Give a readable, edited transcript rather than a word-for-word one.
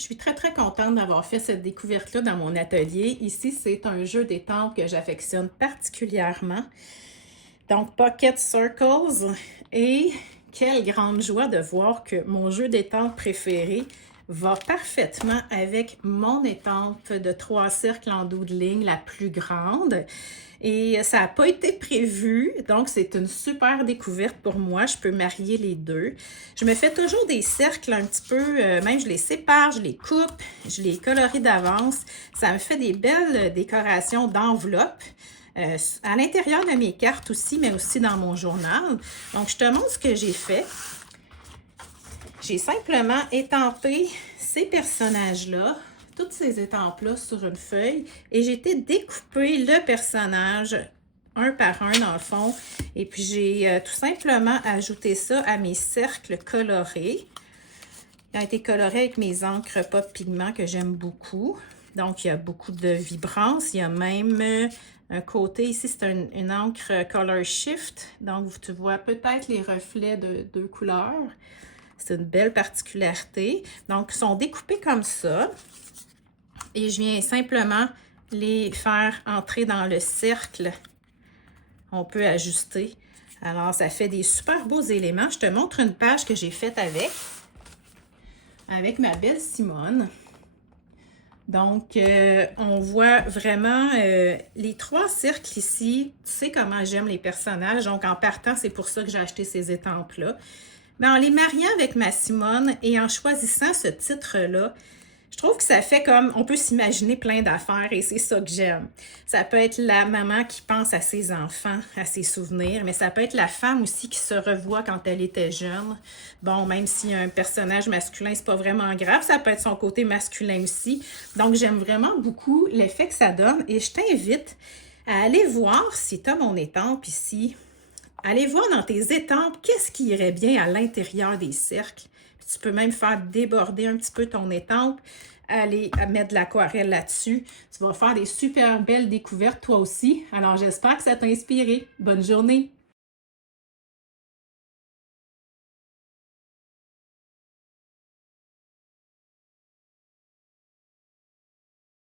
Je suis très, très contente d'avoir fait cette découverte-là dans mon atelier. Ici, c'est un jeu d'étampes que j'affectionne particulièrement. Donc, Pocket Circles. Et quelle grande joie de voir que mon jeu d'étampes préféré va parfaitement avec mon étampe de 3 cercles en dos de ligne, la plus grande. Et ça n'a pas été prévu, donc c'est une super découverte pour moi. Je peux marier les deux. Je me fais toujours des cercles un petit peu, même je les sépare, je les coupe, je les colorie d'avance. Ça me fait des belles décorations d'enveloppes. À l'intérieur de mes cartes aussi, mais aussi dans mon journal. Donc, je te montre ce que j'ai fait. J'ai simplement étampé ces personnages-là, toutes ces étampes-là sur une feuille, et j'ai été découper le personnage un par un dans le fond. Et puis, j'ai tout simplement ajouté ça à mes cercles colorés. Ils ont été colorés avec mes encres Pop Pigment que j'aime beaucoup. Donc, il y a beaucoup de vibrance. Il y a même un côté, ici, c'est une encre Color Shift. Donc, tu vois peut-être les reflets de deux couleurs. C'est une belle particularité. Donc, ils sont découpés comme ça. Et je viens simplement les faire entrer dans le cercle. On peut ajuster. Alors, ça fait des super beaux éléments. Je te montre une page que j'ai faite avec ma belle Simone. Donc, on voit vraiment les 3 cercles ici. Tu sais comment j'aime les personnages. Donc, en partant, c'est pour ça que j'ai acheté ces étampes-là. Mais en les mariant avec ma Simone et en choisissant ce titre-là, je trouve que ça fait comme, on peut s'imaginer plein d'affaires et c'est ça que j'aime. Ça peut être la maman qui pense à ses enfants, à ses souvenirs, mais ça peut être la femme aussi qui se revoit quand elle était jeune. Bon, même s'il y a un personnage masculin, c'est pas vraiment grave, ça peut être son côté masculin aussi. Donc, j'aime vraiment beaucoup l'effet que ça donne et je t'invite à aller voir si tu as mon étampe ici. Allez voir dans tes étampes qu'est-ce qui irait bien à l'intérieur des cercles. Puis tu peux même faire déborder un petit peu ton étampe, aller mettre de l'aquarelle là-dessus. Tu vas faire des super belles découvertes toi aussi. Alors j'espère que ça t'a inspiré. Bonne journée!